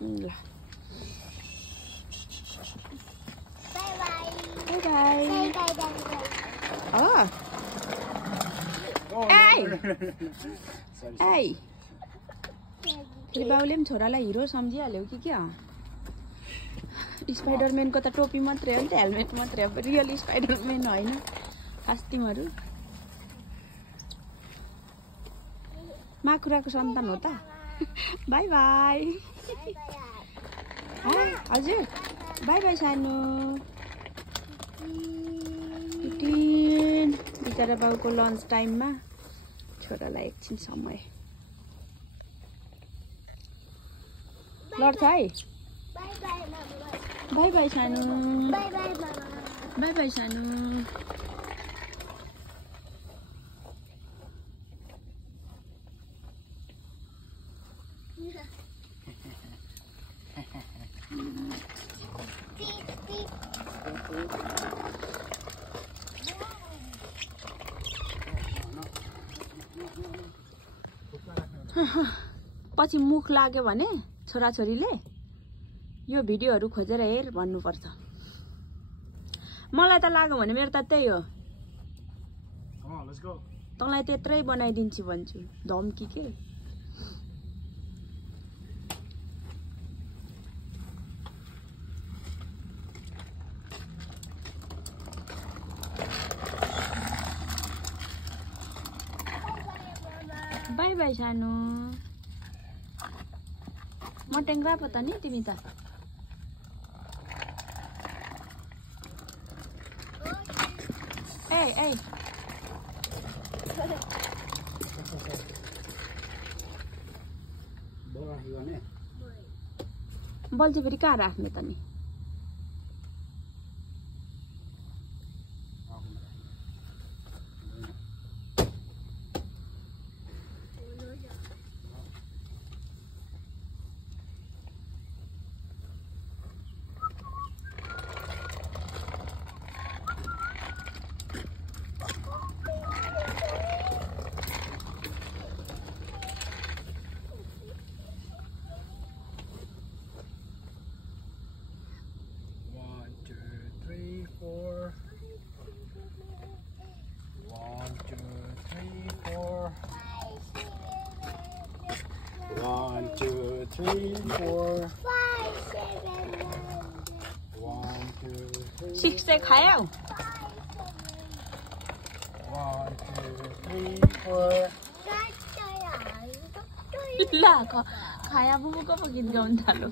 ल Bye bye. By Bye bye bye. ऐ फेरि बाउले पनि छोरालाई हिरो सम्झिहाल्यो कि क्या स्पाइडरम्यानको त टोपी मात्रै हो नि त हेलमेट मात्रै हो रियल स्पाइडरम्यान होइन खास तिमीहरू माकुराको सन्तान हो त बाई बाई हजुर बाई बाई सानो बिचरा बाउको लन्च टाइममा छोरालाई एकछिन समय लड्छ है Bye bye mama. By by सानो Bye bye mama. By by सानो पछि मुख लाग्यो भने छोराछोरीले यो भिडियोहरू खोजेर हेर भन्नुपर्छ मलाई त लाग्यो भने मेरो त त्यही हो तँलाई त्यत्रै बनाइदिन्छु भन्छु धम्की के बाई बाई सानो मटेङ्ग्रा पो त नि तिमी त ए बल चाहिँ फेरि कहाँ राख्ने त नि One, two, three, four. 5 7 One, two, three. 6 चाहिँ खायौ 1, 2, 3, 4. ल खाया बुबुको पो गीत गाउनु थाल्यो